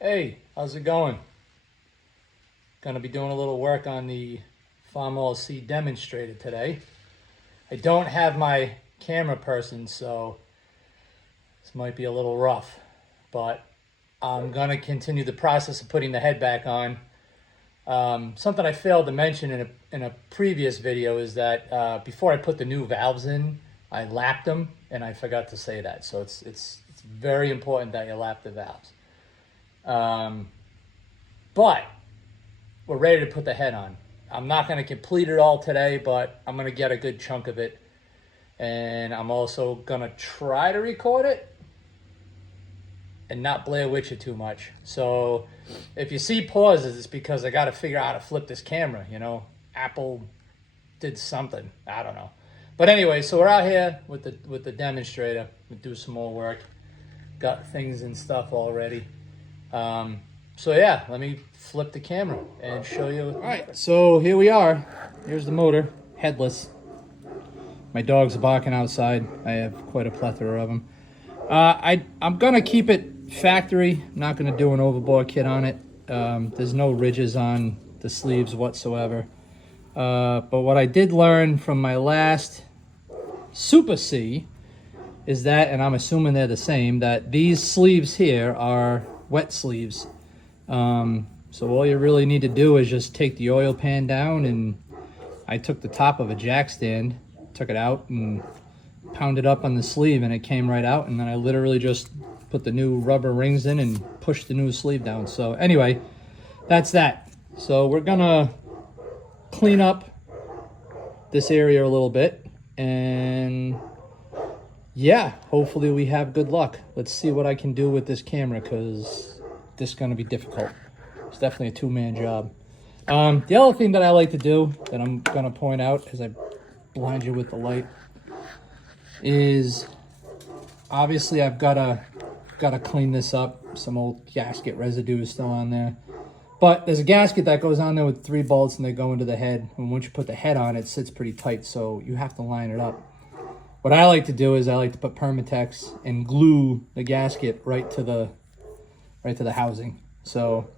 Hey, how's it going? Gonna be doing a little work on the Farmall C demonstrator today. I don't have my camera person, so this might be a little rough, but I'm gonna continue the process of putting the head back on. Something I failed to mention in a previous video is that before I put the new valves in, I lapped them, and I forgot to say that. So it's very important that you lap the valves. But we're ready to put the head on. I'm not going to complete it all today, but I'm going to get a good chunk of it. And I'm also going to try to record it and not Blair Witch it too much. So if you see pauses, it's because I got to figure out how to flip this camera. You know, Apple did something. I don't know. But anyway, so we're out here with the demonstrator. We do some more work. Got things and stuff already. So yeah, let me flip the camera and show you. All right, so here we are. Here's the motor, headless. My dogs are barking outside. I have quite a plethora of them. I'm gonna keep it factory. I'm not gonna do an overboard kit on it. There's no ridges on the sleeves whatsoever. But what I did learn from my last Super C is that, and I'm assuming they're the same, that these sleeves here are wet sleeves. So all you really need to do is just take the oil pan down, and I took the top of a jack stand, took it out and pounded up on the sleeve, and it came right out. And then I literally just put the new rubber rings in and pushed the new sleeve down. So anyway, that's that. So we're gonna clean up this area a little bit, and yeah, hopefully we have good luck. Let's see what I can do with this camera, because this is going to be difficult. It's definitely a two-man job. The other thing that I like to do, that I'm going to point out as I blind you with the light, is obviously I've got to clean this up. Some old gasket residue is still on there. But there's a gasket that goes on there with 3 bolts, and they go into the head. And once you put the head on, it sits pretty tight, so you have to line it up. What I like to do is I like to put Permatex and glue the gasket right to the housing. So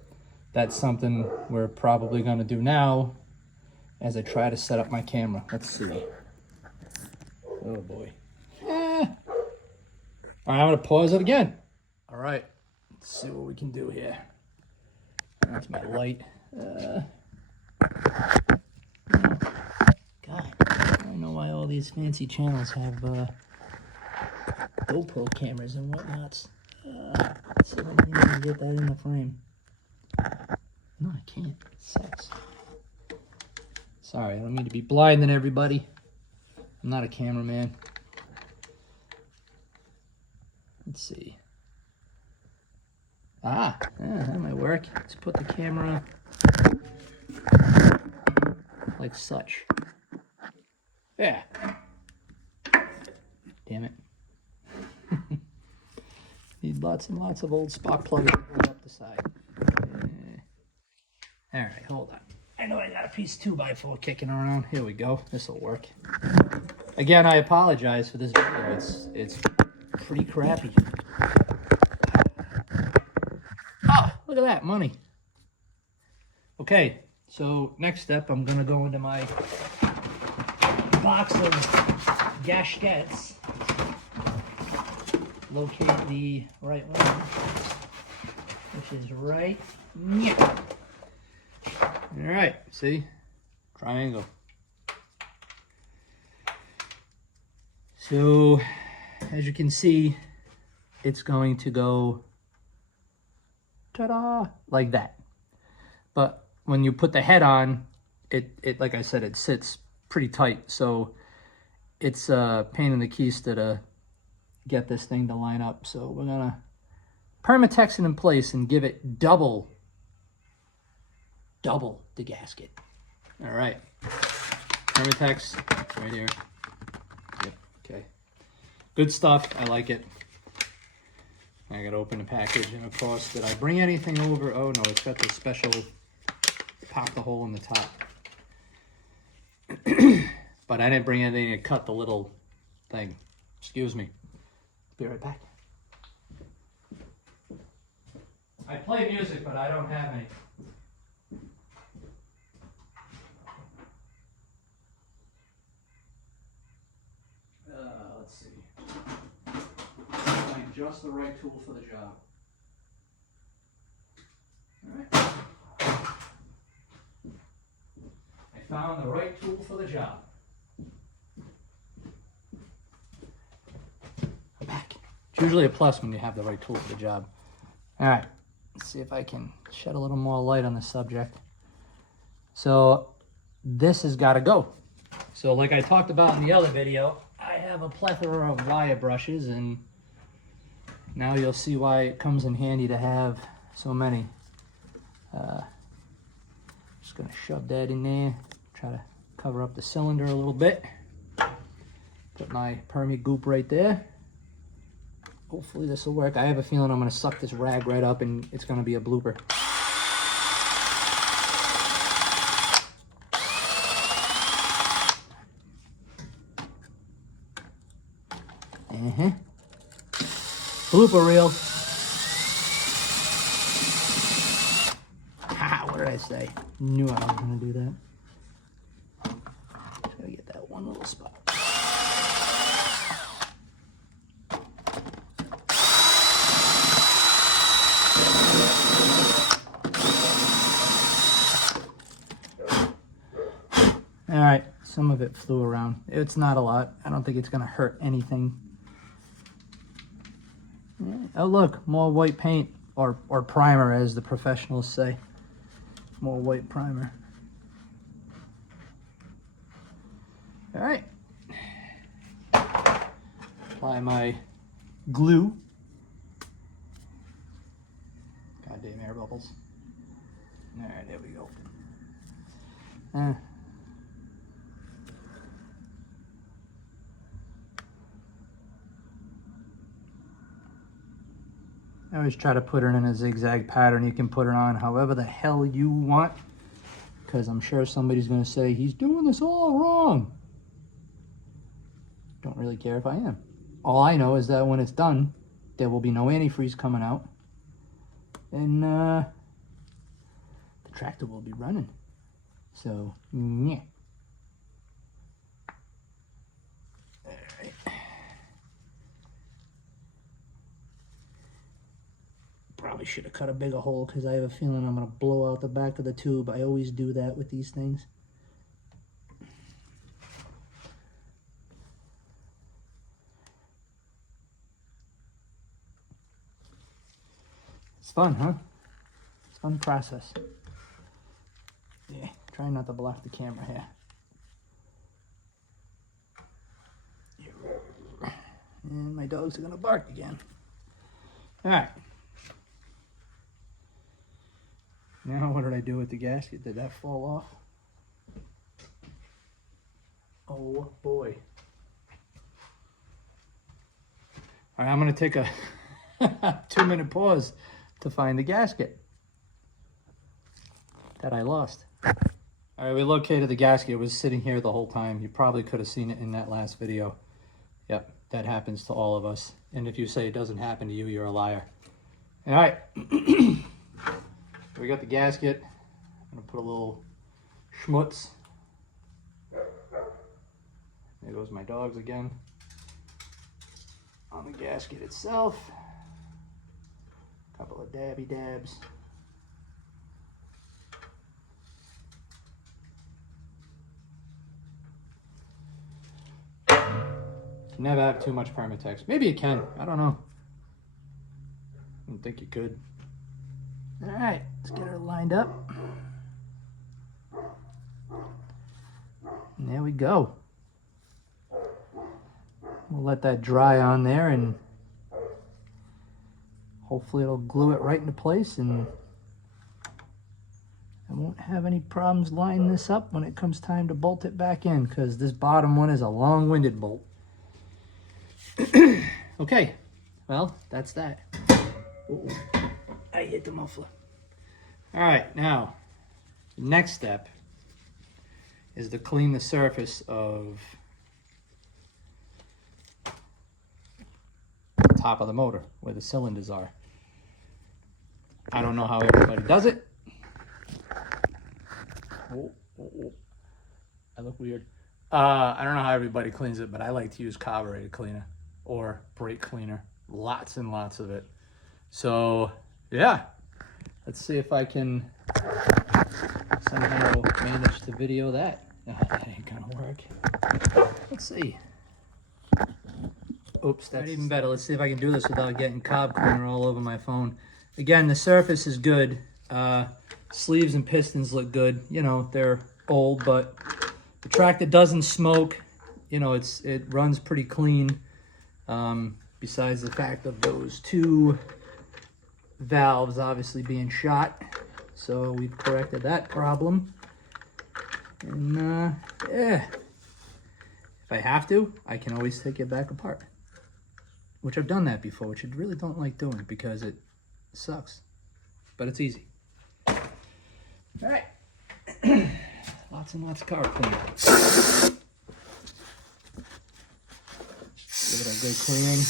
that's something we're probably going to do now as I try to set up my camera. Let's see. Oh boy. All right, I'm going to pause it again. All right, let's see what we can do here. That's my light. God, I don't know why all these fancy channels have GoPro cameras and whatnots. Let's see if I can even get that in the frame. No, I can't. It sucks. Sorry, I don't mean to be blinding everybody. I'm not a cameraman. Let's see. Yeah, that might work. Let's put the camera like such. Yeah. Damn it. Need lots and lots of old spark plugs up the side. All right, hold on. I know I got a piece of 2x4 kicking around. Here we go. This will work. Again, I apologize for this video. It's pretty crappy. Oh, look at that, money. Okay, so next step, I'm gonna go into my box of gaskets. Locate the right one, which is right here. All right, see? Triangle. So, as you can see, it's going to go, ta-da, like that. But when you put the head on, it like I said, it sits pretty tight. So it's a pain in the keister to get this thing to line up. So we're gonna Permatex it in place and give it double the gasket. All right, Permatex right here. Yep, okay. Good stuff, I like it. I gotta open the package, and of course, did I bring anything over? Oh no, it's got the special pop the hole in the top. But I didn't bring anything to cut the little thing. Excuse me. Be right back. I play music, but I don't have any. Let's see. Find just the right tool for the job. All right. I found the right tool for the job. I'm back. It's usually a plus when you have the right tool for the job. All right. Let's see if I can shed a little more light on the subject. So this has got to go. So like I talked about in the other video, I have a plethora of wire brushes, and now you'll see why it comes in handy to have so many. Just gonna shove that in there, try to cover up the cylinder a little bit. Put my permy goop right there. Hopefully this will work. I have a feeling I'm gonna suck this rag right up and it's gonna be a blooper. Blooper reel. What did I say? Knew I was gonna do that. Just gotta get that one little spot. All right, some of it flew around. It's not a lot. I don't think it's gonna hurt anything. Oh look, more white paint, or primer as the professionals say. More white primer. All right. Apply my glue. Goddamn air bubbles. All right, there we go. I always try to put it in a zigzag pattern. You can put it on however the hell you want, because I'm sure somebody's going to say, he's doing this all wrong. Don't really care if I am. All I know is that when it's done, there will be no antifreeze coming out, and the tractor will be running. So, yeah. All right. Probably should have cut a bigger hole because I have a feeling I'm going to blow out the back of the tube. I always do that with these things. It's fun, huh? It's a fun process. Yeah, try not to block the camera here. And my dogs are going to bark again. All right. Now what did I do with the gasket? Did that fall off? Oh boy. All right, I'm gonna take a 2-minute pause to find the gasket that I lost. All right, we located the gasket. It was sitting here the whole time. You probably could have seen it in that last video. Yep, that happens to all of us. And if you say it doesn't happen to you, you're a liar. All right. We got the gasket. I'm gonna put a little schmutz. There goes my dogs again. On the gasket itself. A couple of dabby dabs. You never have too much Permatex. Maybe you can, I don't know. I don't think you could. All right, let's get her lined up. And there we go. We'll let that dry on there, and hopefully it'll glue it right into place, and I won't have any problems lining this up when it comes time to bolt it back in, because this bottom one is a long-winded bolt. Okay, well, that's that. Uh-oh. I hit the muffler. All right, now, the next step is to clean the surface of the top of the motor, where the cylinders are. I don't know how everybody does it. Oh, oh, oh. I look weird. I don't know how everybody cleans it, but I like to use carburetor cleaner or brake cleaner. Lots and lots of it. So, yeah. Let's see if I can somehow manage to video that. That ain't gonna work. Let's see. Oops, that's even better. Let's see if I can do this without getting carb cleaner all over my phone. Again, the surface is good. Sleeves and pistons look good. You know, they're old, but the tractor doesn't smoke. You know, it runs pretty clean. Besides the fact of those two valves obviously being shot. So we've corrected that problem. And yeah, if I have to, I can always take it back apart. Which I've done that before, which I really don't like doing because it sucks. But it's easy. All right. Lots and lots of car cleaning. Give it a good cleaning.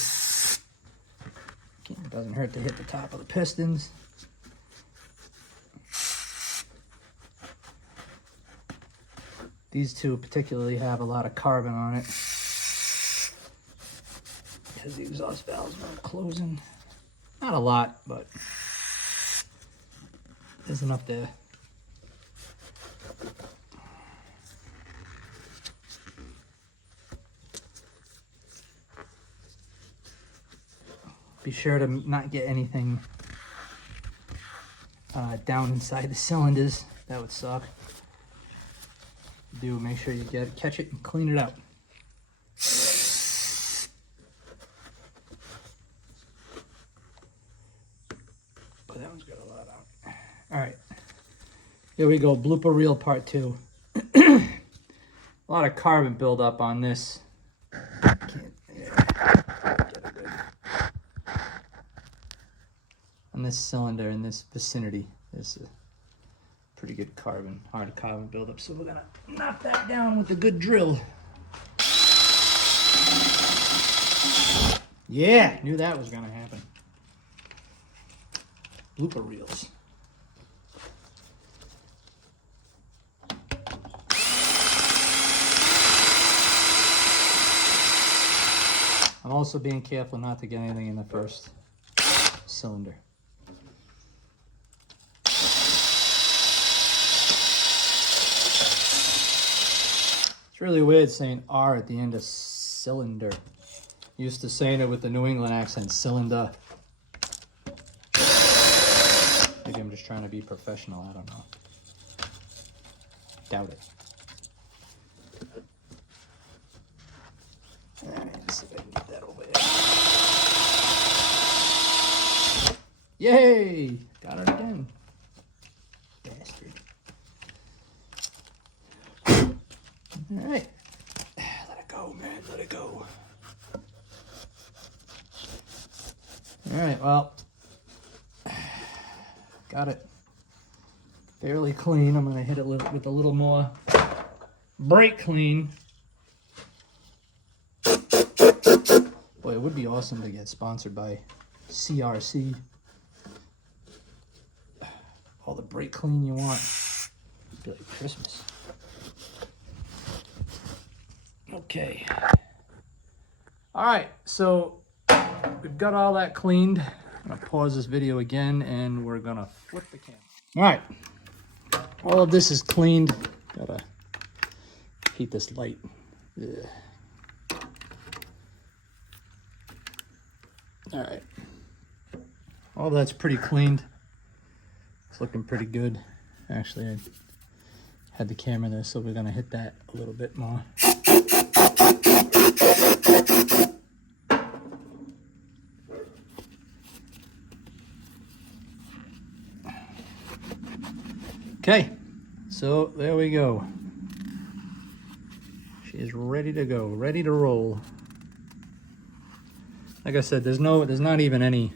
It doesn't hurt to hit the top of the pistons. These two particularly have a lot of carbon on it because the exhaust valves weren't closing. Not a lot, but there's enough there. Be sure to not get anything down inside the cylinders. That would suck. Do make sure you catch it and clean it out. Oh, that one's got a lot out. All right, here we go. Blooper reel part 2. A lot of carbon buildup on this. On this cylinder in this vicinity. There's a pretty good hard carbon buildup. So we're gonna knock that down with a good drill. Yeah, knew that was gonna happen. Blooper reels. I'm also being careful not to get anything in the first cylinder. It's really weird saying R at the end of cylinder. Used to saying it with the New England accent, cylinder. Maybe I'm just trying to be professional, I don't know. Doubt it. Alright, let's see if I can get that over here. Yay! Got it again. Bastard. Alright. Let it go, man. Let it go. Alright, well. Got it fairly clean. I'm going to hit it with a little more brake clean. Boy, it would be awesome to get sponsored by CRC. All the brake clean you want. It'd be like Christmas. Okay. All right, so we've got all that cleaned. I'm gonna pause this video again and we're gonna flip the camera. All right, all of this is cleaned. Gotta heat this light. Ugh. All right, all that's pretty cleaned. It's looking pretty good. Actually, I had the camera there, so we're gonna hit that a little bit more. Okay, so there we go. She is ready to go, ready to roll. Like I said, there's not even any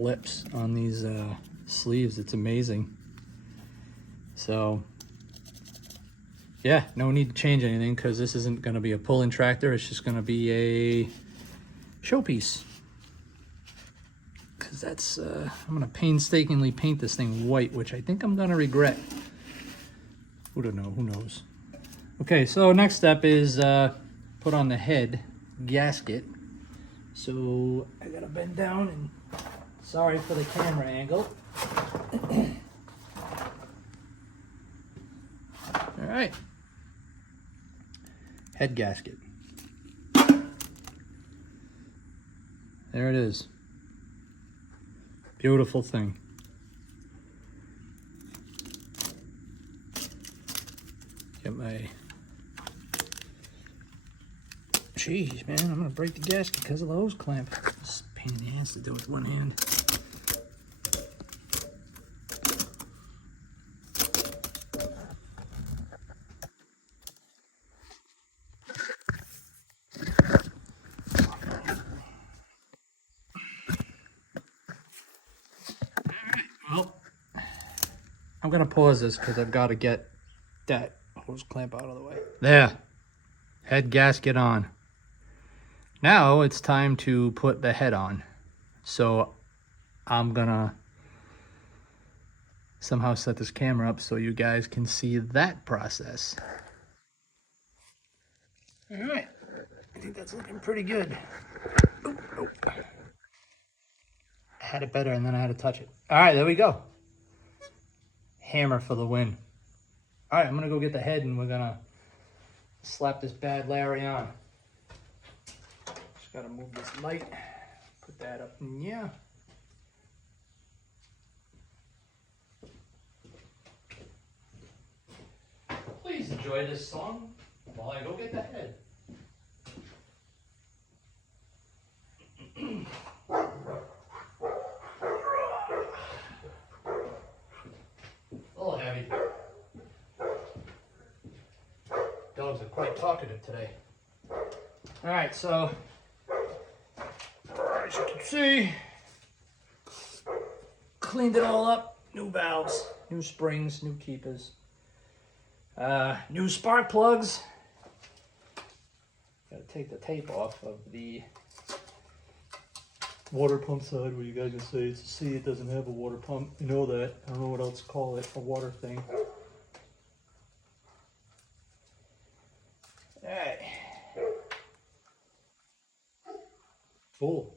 lips on these sleeves. It's amazing. So yeah, no need to change anything because this isn't going to be a pulling tractor. It's just going to be a showpiece. Because because that's, I'm gonna painstakingly paint this thing white, which I think I'm gonna regret. Who don't know, who knows? Okay, so next step is put on the head gasket. So I gotta bend down and, sorry for the camera angle. All right, head gasket. There it is. Beautiful thing. Get my... Jeez, man, I'm gonna break the gasket because of the hose clamp. It's a pain in the ass to do with one hand. Well, I'm gonna pause this because I've got to get that hose clamp out of the way. There, head gasket on. Now it's time to put the head on. So I'm gonna somehow set this camera up so you guys can see that process. All right, I think that's looking pretty good. Oh, oh. I had it better and then I had to touch it. All right, there we go. Hammer for the win. All right, I'm gonna go get the head and we're gonna slap this bad Larry on. Just gotta move this light, put that up in here. Please enjoy this song while I go get the head. A little heavy. Dogs are quite talkative today. All right, so as you can see, cleaned it all up. New valves, new springs, new keepers, new spark plugs. Gotta take the tape off of the water pump side where you guys can say it's a C, it doesn't have a water pump. You know that. I don't know what else to call it, a water thing. Alright. Cool.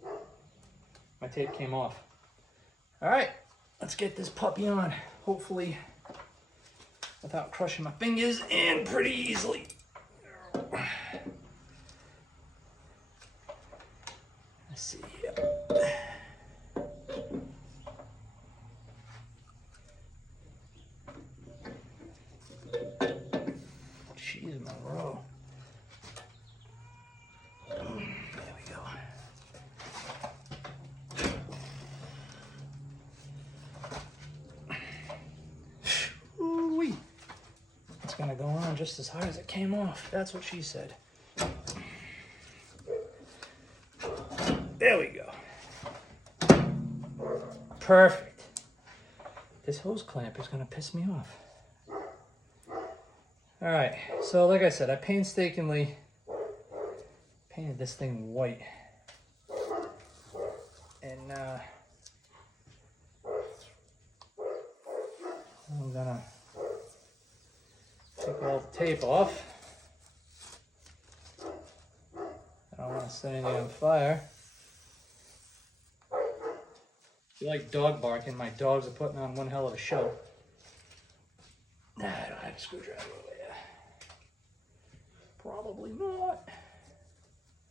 My tape came off. Alright, let's get this puppy on. Hopefully without crushing my fingers and pretty easily. Let's see. Jeez, Monroe. There we go. Ooh-wee. It's gonna go on just as hard as it came off. That's what she said. There we go. Perfect. This hose clamp is gonna piss me off. All right, so like I said, I painstakingly painted this thing white. And I'm gonna take all the tape off. I don't want to set anything on fire. If you like dog barking, my dogs are putting on one hell of a show. Nah, I don't have a screwdriver over there. Probably not.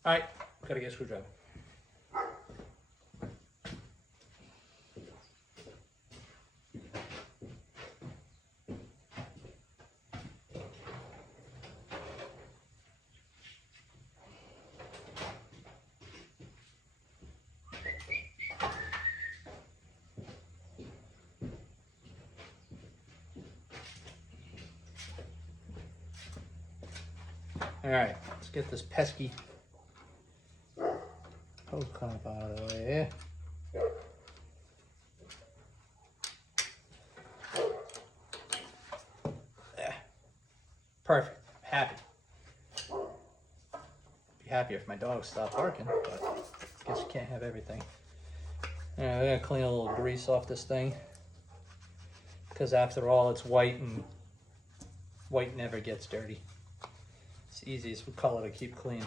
Alright, gotta get a screwdriver. Alright, let's get this pesky hose clamp out of the way here. There. Perfect. Happy. Be happier if my dogs stopped barking, but I guess you can't have everything. Yeah, we're gonna clean a little grease off this thing, because after all, it's white, and white never gets dirty. It's the easiest color to keep clean.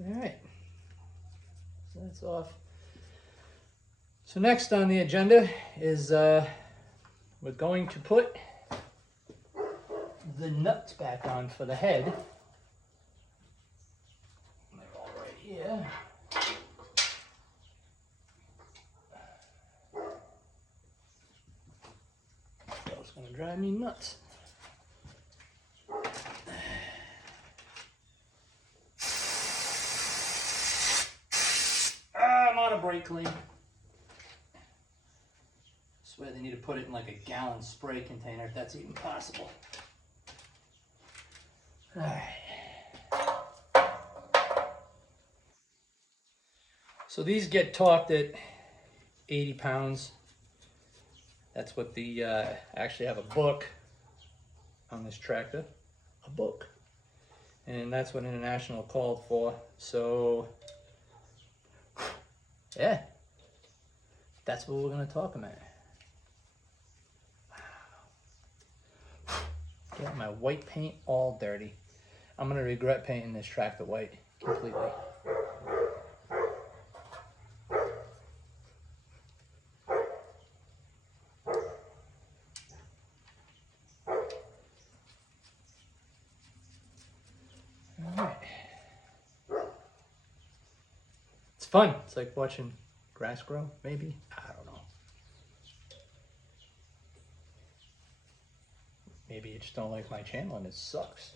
All right, so that's off. So next on the agenda is we're going to put the nuts back on for the head. They're all right here. That's gonna drive me nuts. I'm on a brake clean. I swear they need to put it in like a gallon spray container if that's even possible. All right. So these get torqued at 80 pounds. That's what the, actually have a book on this tractor, a book. And that's what International called for. So, yeah, that's what we're gonna talk about. Wow. Got my white paint all dirty. I'm gonna regret painting this tractor white completely. It's fun. It's like watching grass grow, maybe. I don't know. Maybe you just don't like my channel and it sucks.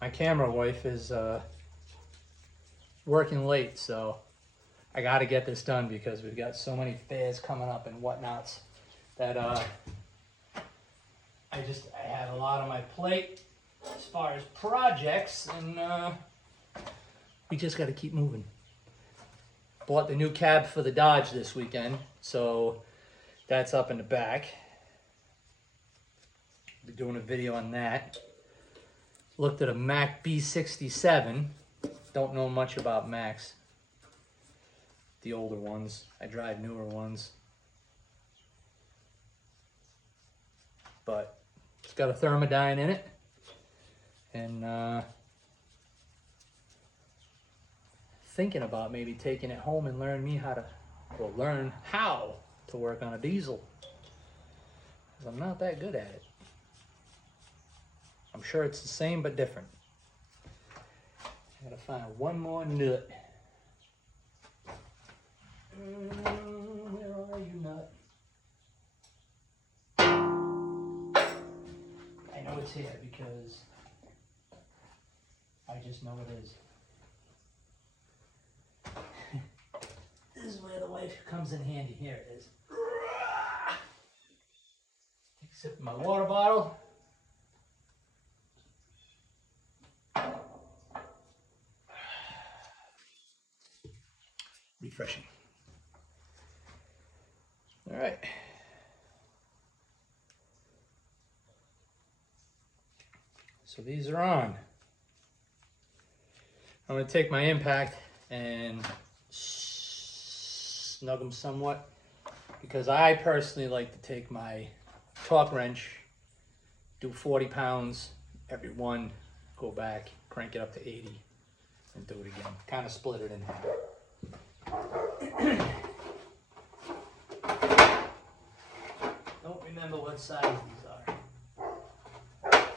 My camera wife is working late, so I got to get this done because we've got so many fairs coming up and whatnots that I have a lot on my plate as far as projects, and we just got to keep moving. Bought the new cab for the Dodge this weekend, so that's up in the back. Be doing a video on that. Looked at a Mac B67. Don't know much about Macs. The older ones. I drive newer ones. But it's got a Thermodyne in it. And thinking about maybe taking it home and learn how to work on a diesel. Because I'm not that good at it. I'm sure it's the same but different. I gotta find one more nut. Where are you, nut? I know it's here because I just know it is. This is where the wife comes in handy. Here it is. Take a sip of my water bottle. Refreshing. All right. So these are on. I'm going to take my impact and snug them somewhat, because I personally like to take my torque wrench, do 40 pounds every one, go back, crank it up to 80, and do it again. Kind of split it in half. Don't remember what size these are.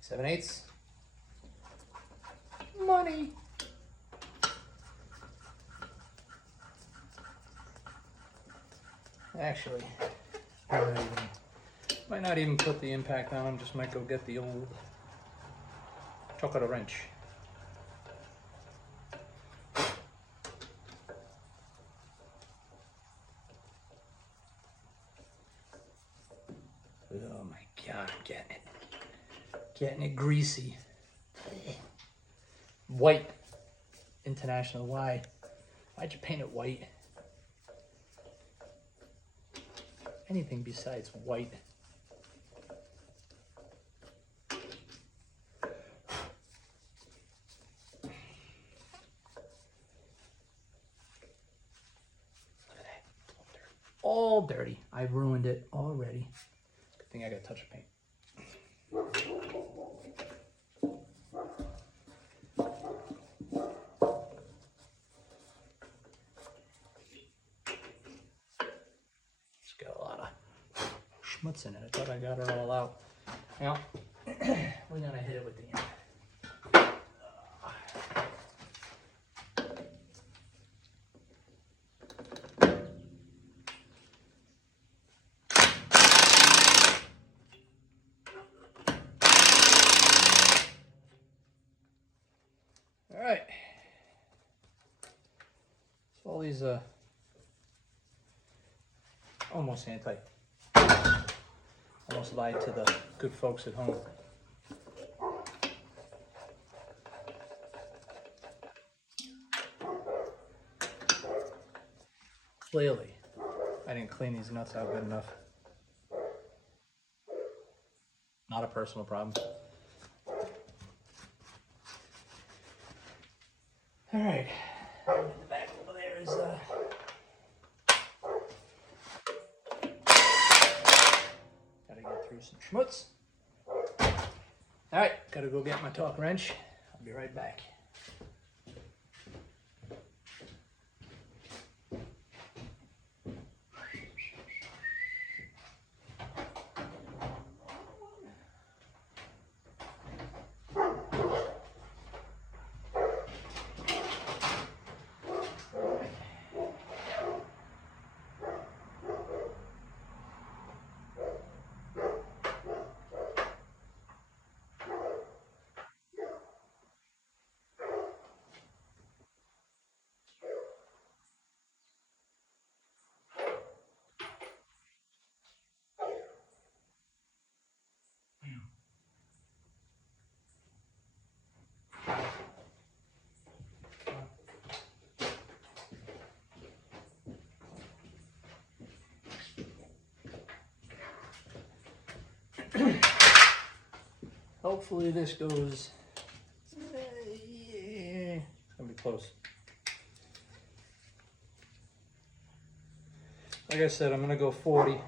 7/8. Money. Actually, might not even put the impact on them, just might go get the old chocolate wrench. Oh my God, I'm getting it greasy. White. International. Why'd you paint it white? Anything besides white. all dirty. I've ruined it already. Good thing I got a touch of paint. It's got a lot of schmutz in it. I thought I got it all out. Now, we're gonna hit it with the end. All right. So all these almost lied to the good folks at home. Clearly, I didn't clean these nuts out good enough. Not a personal problem. All right, in the back over there is gotta get through some schmutz. All right, gotta go get my torque wrench. I'll be right back. Hopefully this goes, yeah, gonna be close. Like I said, I'm gonna go 40.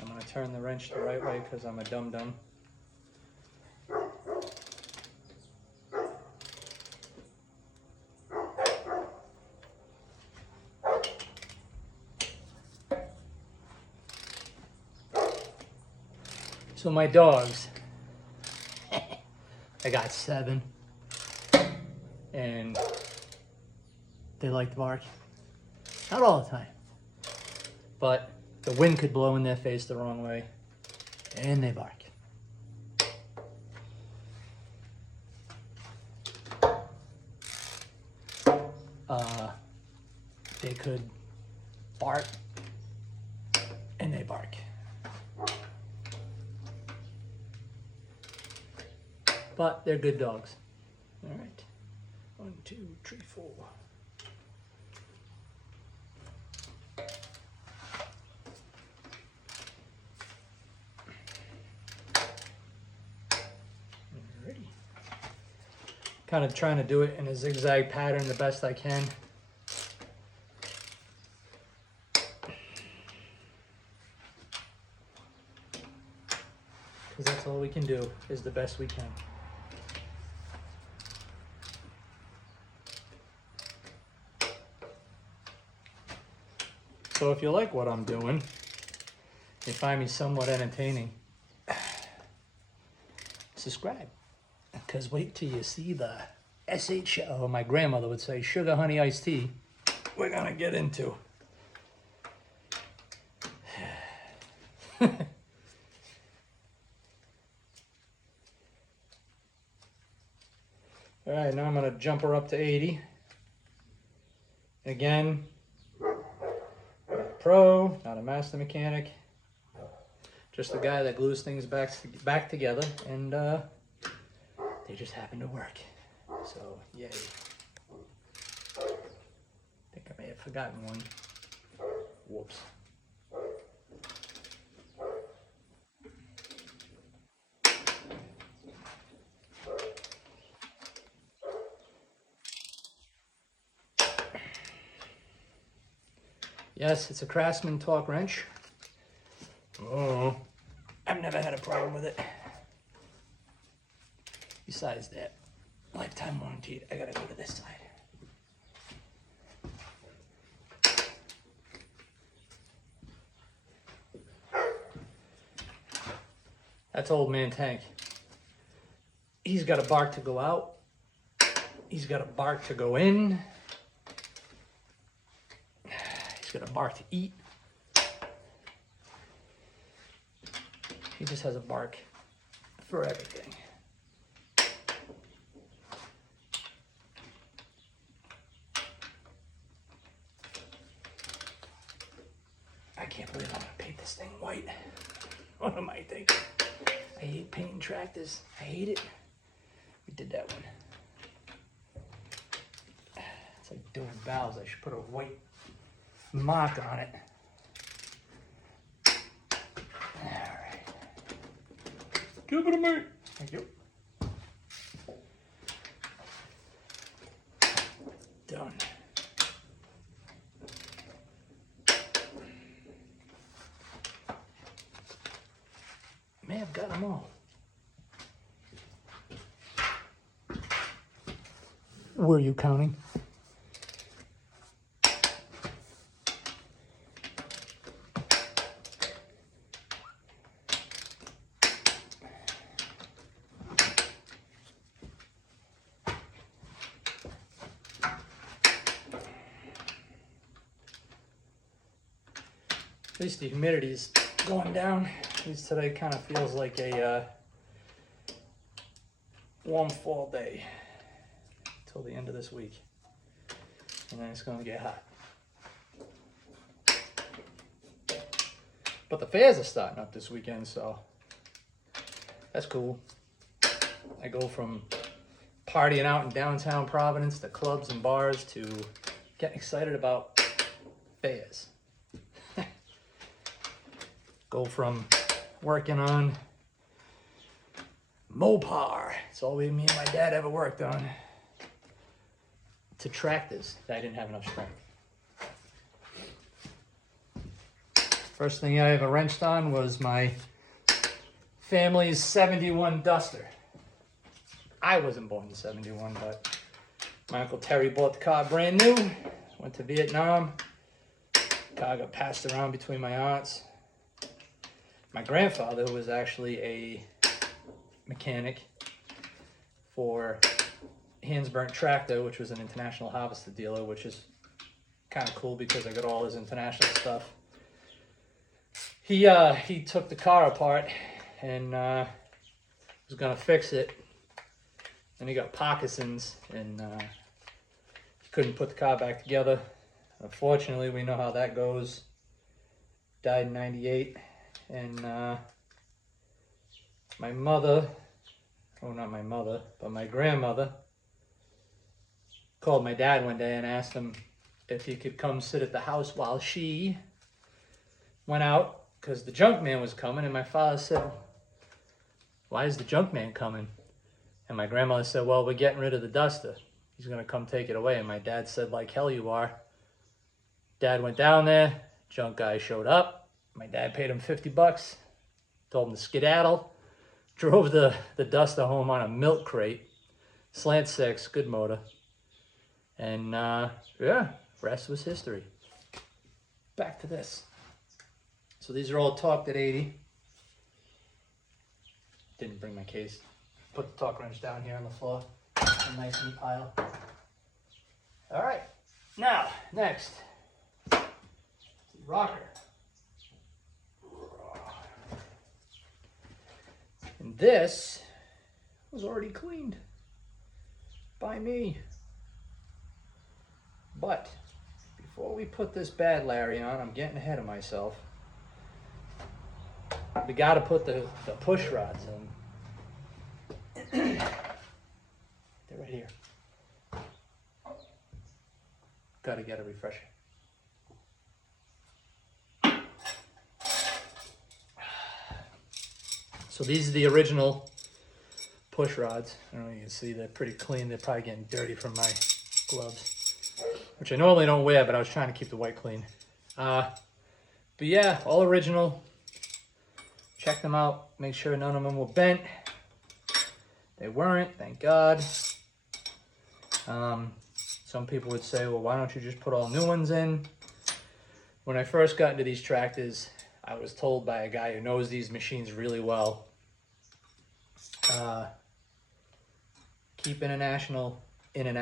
I'm gonna turn the wrench the right way because I'm a dum-dum. So my dogs, I got 7, and they like to bark. Not all the time, but the wind could blow in their face the wrong way, and they bark. They could bark, and they bark. But they're good dogs. All right. 1, 2, 3, 4. Alrighty. Kind of trying to do it in a zigzag pattern the best I can. Because that's all we can do, is the best we can. So if you like what I'm doing, you find me somewhat entertaining, subscribe. Because wait till you see the SH, or my grandmother would say, sugar honey iced tea, we're gonna get into. All right, now I'm gonna jump her up to 80. Again, not a pro, not a master mechanic, just a guy that glues things back together, and they just happen to work. So, yay. I think I may have forgotten one. Whoops. Yes, it's a Craftsman torque wrench. Oh, I've never had a problem with it. Besides that, lifetime warranty. I gotta go to this side. That's Old Man Tank. He's got a bark to go out. He's got a bark to go in. He's got a bark to eat. He just has a bark for everything. I can't believe I'm gonna paint this thing white. What am I thinking? I hate painting tractors. I hate it. We did that one. It's like doing valves. I should put a white mark on it. Alright. Give it a me. Thank you. Done. May have got them all. Were you counting? At least the humidity's going down. At least today kind of feels like a warm fall day till the end of this week. And then it's going to get hot. But the fairs are starting up this weekend, so that's cool. I go from partying out in downtown Providence to clubs and bars to getting excited about fairs. Go from working on Mopar, it's all me and my dad ever worked on, to tractors that I didn't have enough strength. First thing I ever wrenched on was my family's 71 Duster. I wasn't born in 71, but my Uncle Terry bought the car brand new, went to Vietnam, car got passed around between my aunts. My grandfather was actually a mechanic for Hansburnt Tractor, which was an International Harvester dealer, which is kind of cool because I got all his international stuff. He took the car apart and was gonna fix it, and he got Parkinson's and he couldn't put the car back together. Unfortunately, we know how that goes. Died in '98. And my mother, oh not my mother, but my grandmother, called my dad one day and asked him if he could come sit at the house while she went out, because the junk man was coming. And my father said, why is the junk man coming? And my grandmother said, well, we're getting rid of the Duster. He's going to come take it away. And my dad said, like hell you are. Dad went down there, junk guy showed up. My dad paid him $50, told him to skedaddle, drove the Duster home on a milk crate, slant six, good motor. And yeah, rest was history. Back to this. So these are all torqued at 80. Didn't bring my case. Put the torque wrench down here on the floor. A nice neat pile. All right, now, next, rocker. And this was already cleaned by me. But before we put this bad Larry on, I'm getting ahead of myself. We got to put the push rods in. They're right here. Got to get a refresher. So these are the original push rods. I don't know if you can see, they're pretty clean. They're probably getting dirty from my gloves, which I normally don't wear, but I was trying to keep the white clean. But yeah, all original. Check them out. Make sure none of them were bent. They weren't, thank God. Some people would say, well, why don't you just put all new ones in? When I first got into these tractors, I was told by a guy who knows these machines really well, keep international. And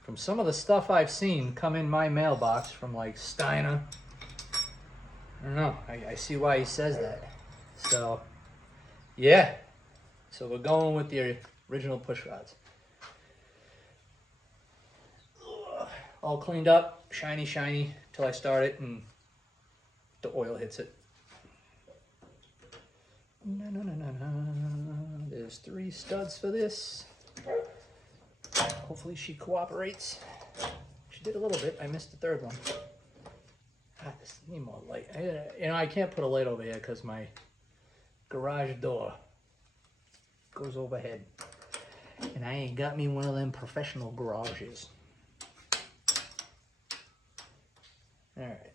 from some of the stuff I've seen come in my mailbox from like Steiner, I don't know, I see why he says that. So, yeah. So we're going with the original push rods. All cleaned up, shiny, till I start it and the oil hits it. There's 3 studs for this. Hopefully she cooperates. She did a little bit. I missed the 3rd one. I just need more light. I can't put a light over here because my garage door goes overhead. And I ain't got me one of them professional garages. All right.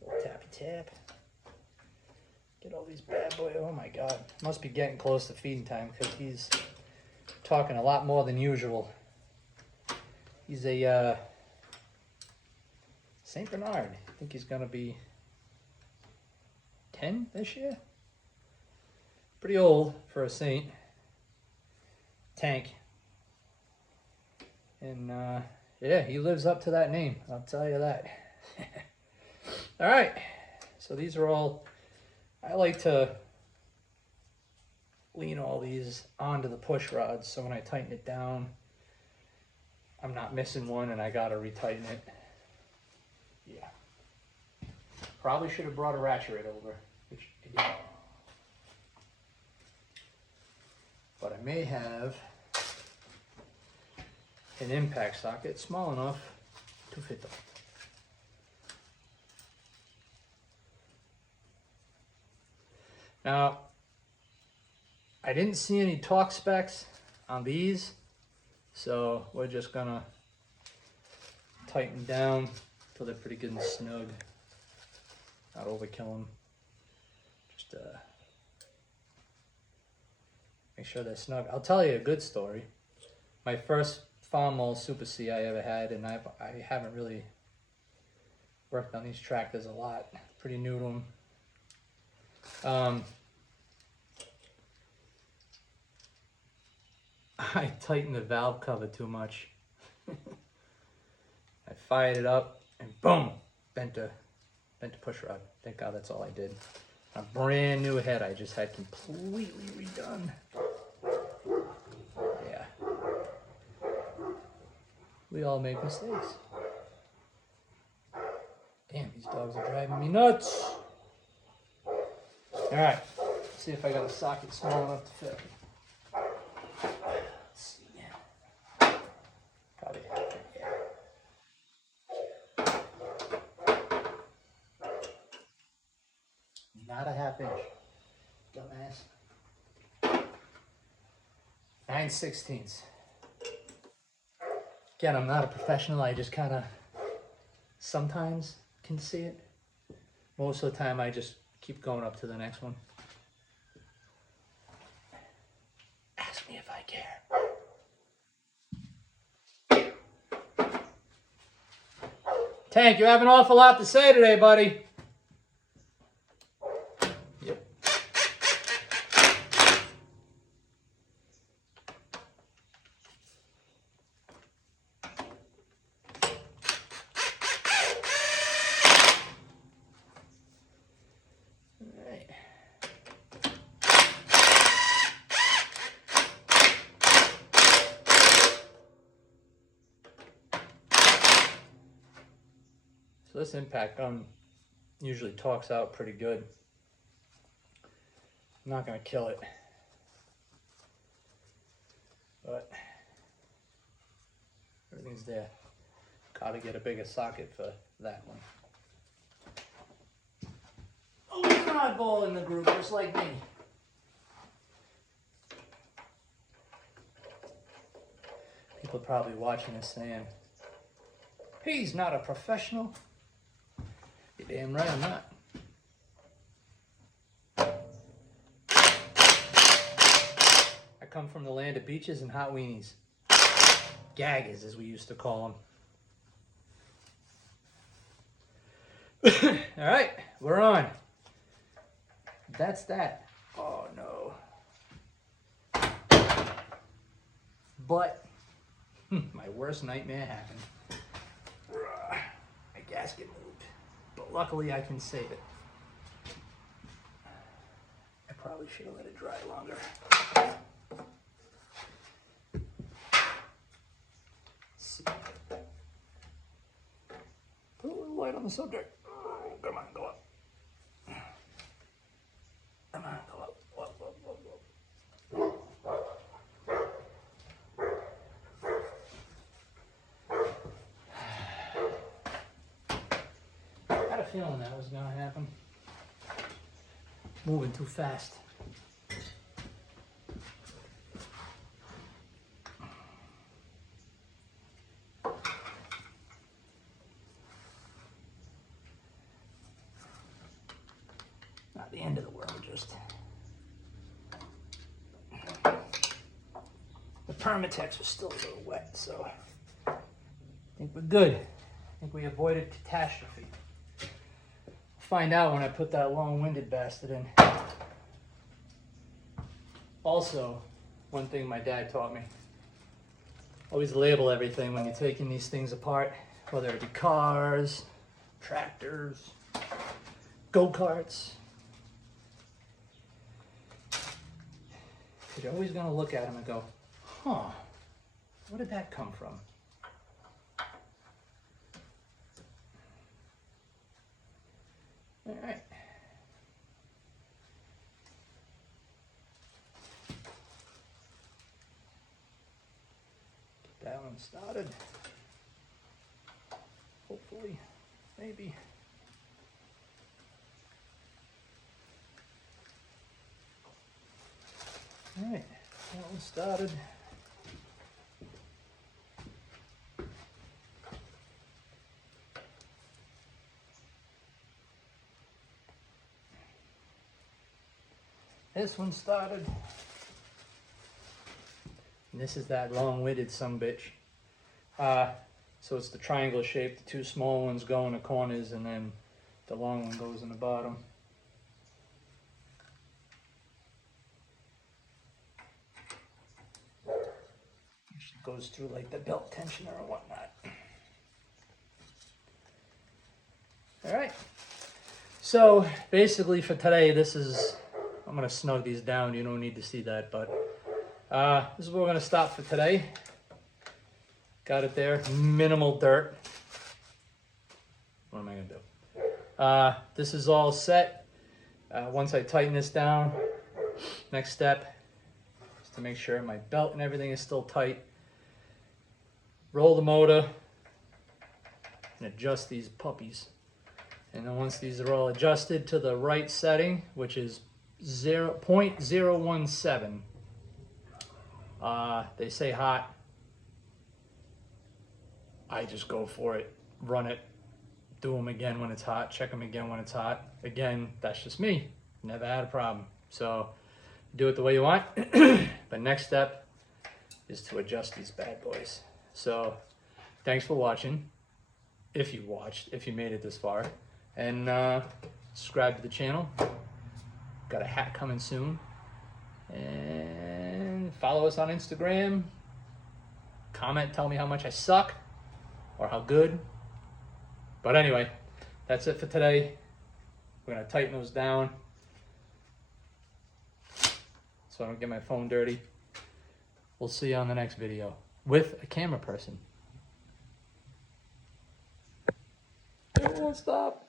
Little tappy tap. Get all these bad boys. Oh my God. Must be getting close to feeding time because he's talking a lot more than usual. He's a St. Bernard. I think he's going to be 10 this year. Pretty old for a Saint. Tank. And yeah, he lives up to that name. I'll tell you that. All right. So these are all, I like to lean all these onto the push rods. So when I tighten it down, I'm not missing one and I got to retighten it. Yeah. Probably should have brought a ratchet over, which I didn't. But I may have an impact socket small enough to fit them. Now, I didn't see any torque specs on these, so we're just gonna tighten down till they're pretty good and snug. Not overkill them. Just make sure they're snug. I'll tell you a good story. My first Farmall C I ever had, and I haven't really worked on these tractors a lot. Pretty new to them. I tightened the valve cover too much. I fired it up and boom, bent a push rod. Thank God that's all I did. A brand new head I just had completely redone. Yeah. We all make mistakes. Damn, these dogs are driving me nuts. All right, let's see if I got a socket small enough to fit. Let's see. Probably half inch, yeah. Not a half inch, dumbass. 9/16. Again, I'm not a professional. I just kind of sometimes can see it. Most of the time, I just keep going up to the next one. Ask me if I care. Tank, you have an awful lot to say today, buddy. Yep. So this impact gun usually torques out pretty good. I'm not going to kill it, but everything's there. Got to get a bigger socket for that one. Oh, an oddball in the group, just like me. People are probably watching this saying, He's not a professional. You're damn right I'm not. I come from the land of beaches and hot weenies. Gaggers, as we used to call them. All right, we're on. That's that. Oh no. But my worst nightmare happened. My gasket moved, but luckily I can save it. I probably should have let it dry longer. Put a little light on the subject. Oh, come on, go up. Come on, go up. Up, up, up, up. I had a feeling that was going to happen. Moving too fast. Not the end of the world, just the Permatex was still a little wet, so I think we're good. I think we avoided catastrophe. Find out when I put that long-winded bastard in. Also, one thing my dad taught me: always label everything when you're taking these things apart, whether it be cars, tractors, go-karts. You're always going to look at them and go, huh, where did that come from? All right. Get that one started. Hopefully, maybe. All right, that one started. This one started. And this is that long-winded sumbitch. So it's the triangle shape. The two small ones go in the corners, and then the long one goes in the bottom. Goes through like the belt tensioner or whatnot. All right. So basically for today, this is, I'm gonna snug these down. You don't need to see that, but this is where we're gonna stop for today. Got it there. Minimal dirt. What am I gonna do? This is all set. Once I tighten this down, next step is to make sure my belt and everything is still tight. Roll the motor and adjust these puppies. And then once these are all adjusted to the right setting, which is 0.017, they say hot. I just go for it, run it, do them again when it's hot, check them again when it's hot. Again, that's just me. Never had a problem. So do it the way you want. But next step is to adjust these bad boys. So thanks for watching. If you watched, if you made it this far, and subscribe to the channel. Got a hat coming soon. And follow us on Instagram. Comment, tell me how much I suck or how good. But anyway, that's it for today. We're gonna tighten those down so I don't get my phone dirty. We'll see you on the next video with a camera person. It won't stop.